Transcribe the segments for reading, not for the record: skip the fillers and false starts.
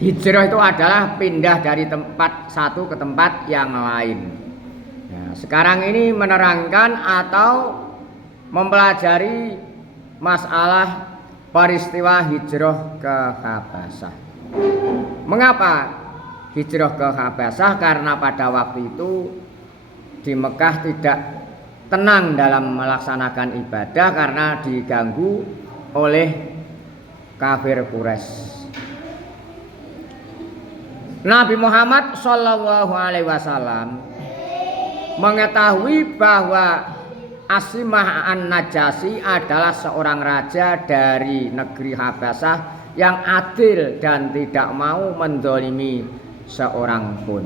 Hijrah itu adalah pindah dari tempat satu ke tempat yang lain. Nah, sekarang ini menerangkan atau mempelajari masalah peristiwa hijrah ke Habasyah. Mengapa hijrah ke Habasyah? Karena pada waktu itu di Mekah tidak tenang dalam melaksanakan ibadah karena diganggu oleh kafir Quraisy. Nabi Muhammad Shallallahu Alaihi Wasallam mengetahui bahwa Asimah An-Najasyi adalah seorang raja dari negeri Habasyah yang adil dan tidak mau mendolimi seorang pun.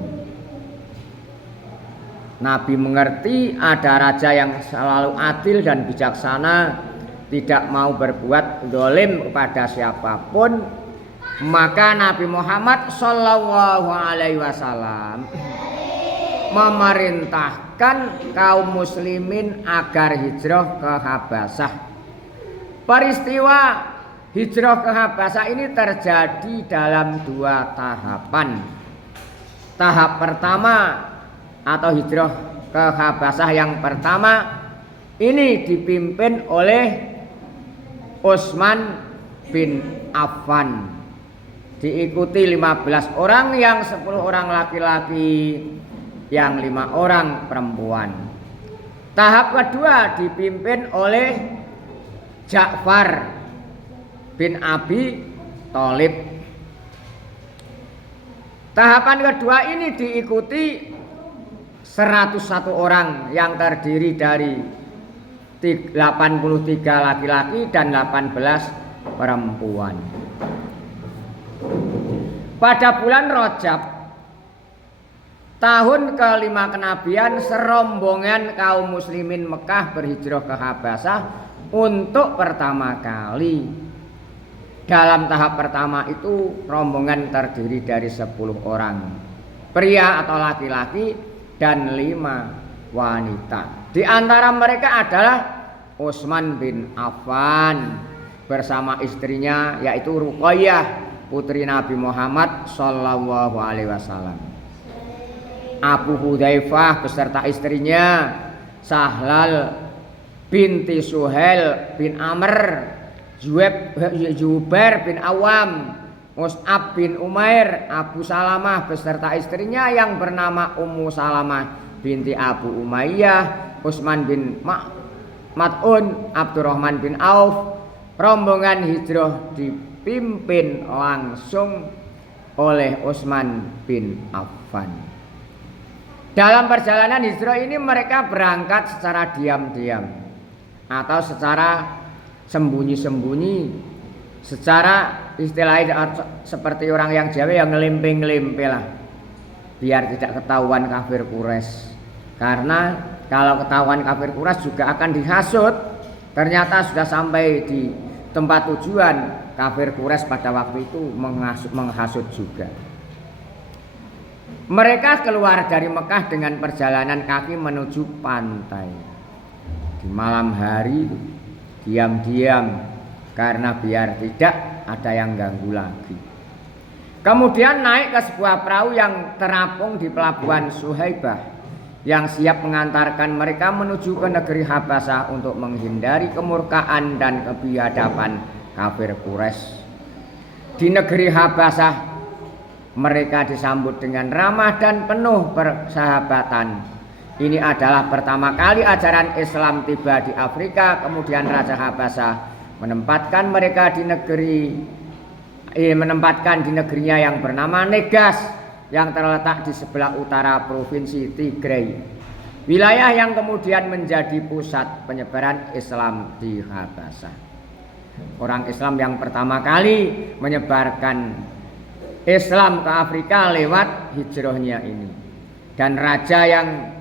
Nabi mengerti ada raja yang selalu adil dan bijaksana, tidak mau berbuat dolim kepada siapapun. Maka Nabi Muhammad Shallallahu Alaihi Wasallam memerintahkan kaum muslimin agar hijrah ke Habasyah. Peristiwa hijrah ke Habasyah ini terjadi dalam dua tahapan. Tahap pertama atau hijrah ke Habasyah yang pertama ini dipimpin oleh Utsman bin Affan. Diikuti 15 orang, yang 10 orang laki-laki, yang 5 orang perempuan. Tahap kedua dipimpin oleh Ja'far bin Abi Thalib. Tahapan kedua ini diikuti 101 orang yang terdiri dari 83 laki-laki dan 18 perempuan. Pada bulan Rajab tahun kelima kenabian, serombongan kaum muslimin Mekah berhijrah ke Habasyah untuk pertama kali. Dalam tahap pertama itu rombongan terdiri dari 10 orang pria atau laki-laki dan 5 wanita. Di antara mereka adalah Utsman bin Affan bersama istrinya yaitu Ruqayyah, putri Nabi Muhammad Shallallahu Alaihi Wasallam. Abu Hudzaifah beserta istrinya, Sahlal binti Suhail bin Amr, Zubair bin Awam, Mus'ab bin Umair, Abu Salamah beserta istrinya yang bernama Ummu Salamah binti Abu Umayyah, Utsman bin Mat'un, Abdurrahman bin Auf. Rombongan hijrah dipimpin langsung oleh Utsman bin Affan. Dalam perjalanan hijrah ini mereka berangkat secara diam-diam atau secara sembunyi-sembunyi, secara istilahnya seperti orang yang Jawa yang ngelimpe-ngelimpe lah, biar tidak ketahuan kafir Quraisy. Karena kalau ketahuan kafir Quraisy juga akan dihasut. Ternyata sudah sampai di tempat tujuan, kafir Quraisy pada waktu itu menghasut juga. Mereka keluar dari Mekah dengan perjalanan kaki menuju pantai. Di malam hari diam-diam karena biar tidak ada yang ganggu lagi. Kemudian naik ke sebuah perahu yang terapung di pelabuhan Suhaibah yang siap mengantarkan mereka menuju ke negeri Habasyah untuk menghindari kemurkaan dan kebiadaban kafir Quraisy. Di negeri Habasyah mereka disambut dengan ramah dan penuh persahabatan. Ini adalah pertama kali ajaran Islam tiba di Afrika. Kemudian Raja Habasyah menempatkan mereka di negerinya yang bernama Negas, yang terletak di sebelah utara provinsi Tigray, wilayah yang kemudian menjadi pusat penyebaran Islam di Habasyah. Orang Islam yang pertama kali menyebarkan Islam ke Afrika lewat hijrahnya ini. Dan raja yang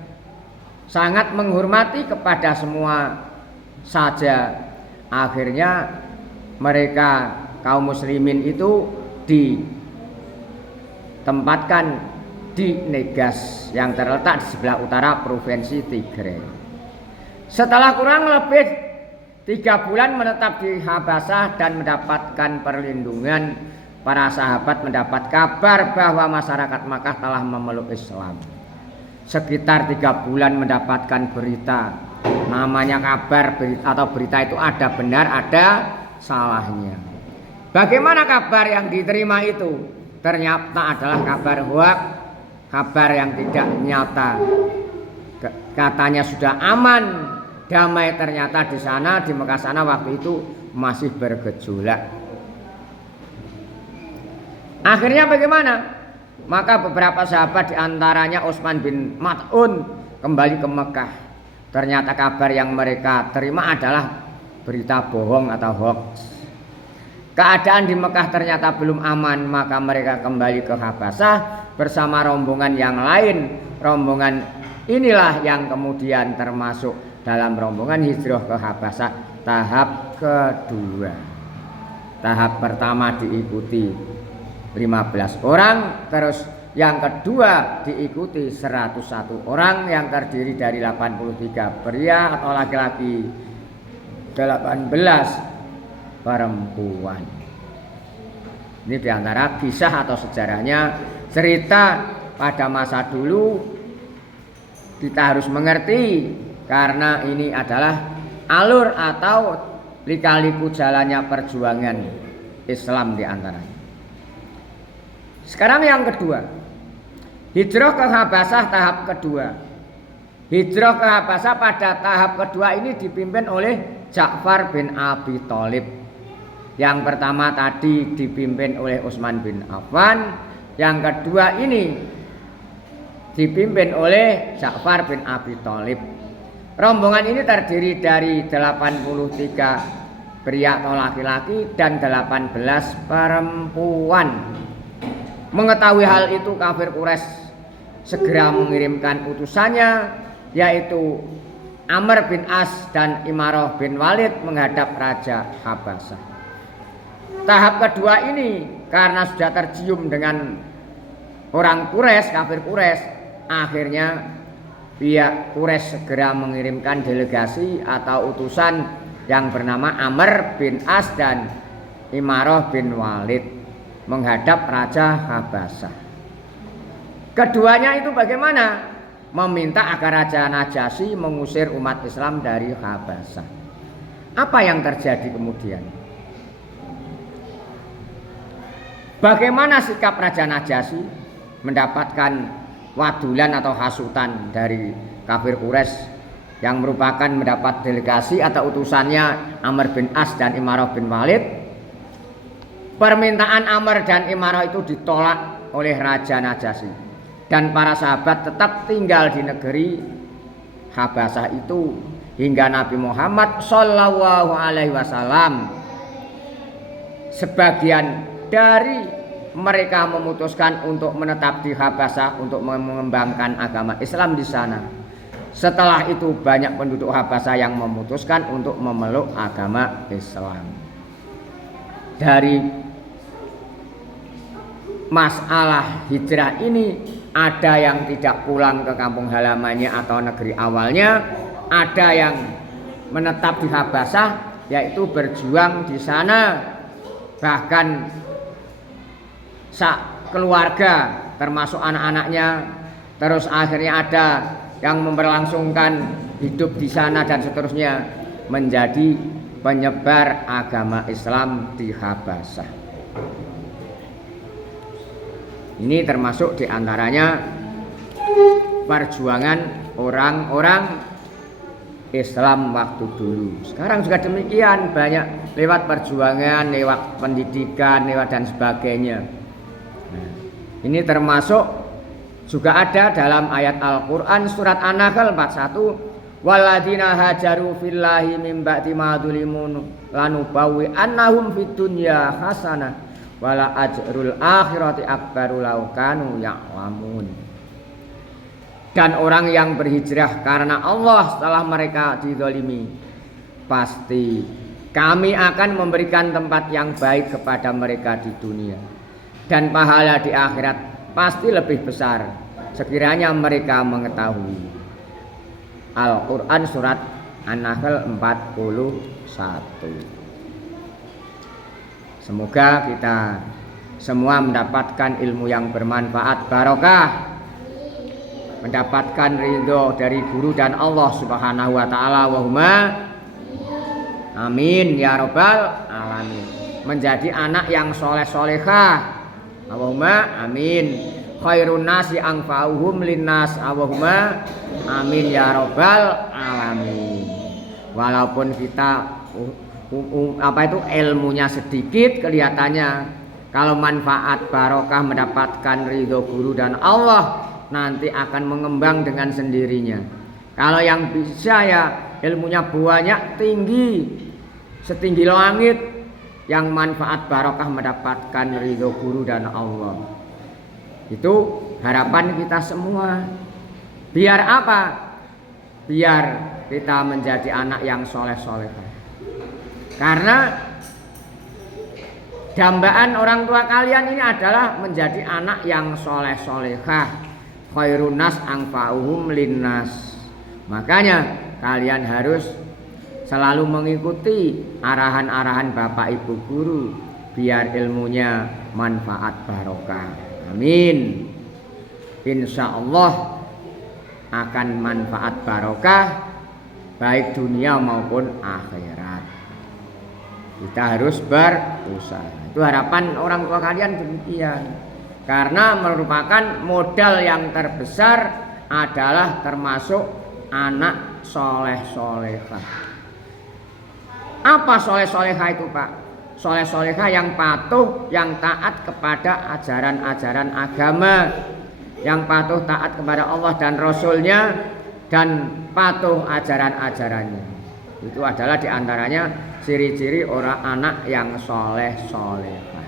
sangat menghormati kepada semua saja, akhirnya mereka kaum muslimin itu ditempatkan di Negas yang terletak di sebelah utara provinsi Tigray. Setelah kurang lebih 3 bulan menetap di Habasyah dan mendapatkan perlindungan para sahabat mendapat kabar bahwa masyarakat Makkah telah memeluk Islam. Sekitar 3 bulan mendapatkan berita. Namanya kabar atau berita itu ada benar ada salahnya. Bagaimana kabar yang diterima itu? Ternyata adalah kabar hoak, kabar yang tidak nyata. Katanya sudah aman, damai, ternyata di sana di Mekah sana waktu itu masih bergejolak. Akhirnya bagaimana? Maka beberapa sahabat diantaranya Utsman bin Maz'un kembali ke Mekah. Ternyata kabar yang mereka terima adalah berita bohong atau hoax. Keadaan di Mekah ternyata belum aman, maka mereka kembali ke Habasyah bersama rombongan yang lain. Rombongan inilah yang kemudian termasuk dalam rombongan hijrah ke Habasyah tahap kedua. Tahap pertama diikuti 15 orang, terus yang kedua diikuti 101 orang yang terdiri dari 83 pria atau laki-laki, 18 perempuan. Ini diantara kisah atau sejarahnya, cerita pada masa dulu. Kita harus mengerti karena ini adalah alur atau lika-liku jalannya perjuangan Islam diantaranya. Sekarang yang kedua, hijrah ke Habasyah tahap kedua. Hijrah ke Habasyah pada tahap kedua ini dipimpin oleh Ja'far bin Abi Thalib. Yang pertama tadi dipimpin oleh Utsman bin Affan. Yang kedua ini dipimpin oleh Ja'far bin Abi Thalib. Rombongan ini terdiri dari 83 pria atau laki-laki dan 18 perempuan. Mengetahui hal itu kafir Quraisy segera mengirimkan utusannya, yaitu Amr bin As dan Imarah bin Walid menghadap Raja Habasyah. Tahap kedua ini karena sudah tercium dengan orang Quraisy, kafir Quraisy, akhirnya pihak Quraisy segera mengirimkan delegasi atau utusan yang bernama Amr bin As dan Imarah bin Walid menghadap Raja Habasyah. Keduanya itu bagaimana? Meminta agar Raja Najasyi mengusir umat Islam dari Habasyah. Apa yang terjadi kemudian? Bagaimana sikap Raja Najasyi mendapatkan wadulan atau hasutan dari kafir Quraisy yang merupakan mendapat delegasi atau utusannya Amr bin As dan Imarah bin Walid? Permintaan Amr dan Imarah itu ditolak oleh Raja Najasyi, dan para sahabat tetap tinggal di negeri Habasyah itu hingga Nabi Muhammad Shallallahu Alaihi Wasallam. Sebagian dari mereka memutuskan untuk menetap di Habasyah untuk mengembangkan agama Islam di sana. Setelah itu banyak penduduk Habasyah yang memutuskan untuk memeluk agama Islam. Dari masalah hijrah ini ada yang tidak pulang ke kampung halamannya atau negeri awalnya, ada yang menetap di Habasyah yaitu berjuang di sana, bahkan keluarga termasuk anak-anaknya, terus akhirnya ada yang memberlangsungkan hidup di sana dan seterusnya, menjadi penyebar agama Islam di Habasyah. Ini termasuk diantaranya perjuangan orang-orang Islam waktu dulu. Sekarang juga demikian, banyak lewat perjuangan, lewat pendidikan, lewat dan sebagainya. Nah, ini termasuk juga ada dalam ayat Al-Quran surat An-Nahl 41. Walladzina hajaru fillahi min ba'di ma dzulimun lanubawwi annahum fid dunya hasanah wala ajrul akhirati akbaru law kanu ya'lamun. Dan orang yang berhijrah karena Allah setelah mereka dizalimi, pasti kami akan memberikan tempat yang baik kepada mereka di dunia, dan pahala di akhirat pasti lebih besar sekiranya mereka mengetahui. Al-Quran surat An-Nahl 41. Semoga kita semua mendapatkan ilmu yang bermanfaat, barokah, mendapatkan ridho dari guru dan Allah Subhanahu wa taala. Allahumma amin ya rabbal alamin. Menjadi anak yang soleh solehah, Allahumma amin. Khairun nasi anfa'uhum linnas, Allahumma amin ya rabbal alamin. Walaupun kita ilmunya sedikit kelihatannya, kalau manfaat barokah mendapatkan ridho guru dan Allah nanti akan mengembang dengan sendirinya. Kalau yang bisa ya ilmunya banyak, tinggi, setinggi langit, yang manfaat barokah mendapatkan ridho guru dan Allah. Itu harapan kita semua. Biar apa? Biar kita menjadi anak yang soleh-solehah. Karena dambaan orang tua kalian ini adalah menjadi anak yang soleh-solehah. Khairun nas anfa'uhum linnas. Makanya kalian harus selalu mengikuti arahan-arahan bapak ibu guru, biar ilmunya manfaat barokah. Amin. Insya Allah akan manfaat barokah baik dunia maupun akhirat. Kita harus berusaha. Itu harapan orang tua kalian demikian. Karena merupakan modal yang terbesar adalah termasuk anak soleh-solehah. Apa soleh-solehah itu, Pak? Soleh-solehah yang patuh, yang taat kepada ajaran-ajaran agama, yang patuh taat kepada Allah dan Rasulnya, dan patuh ajaran-ajarannya. Itu adalah diantaranya ciri-ciri orang anak yang soleh-solehah.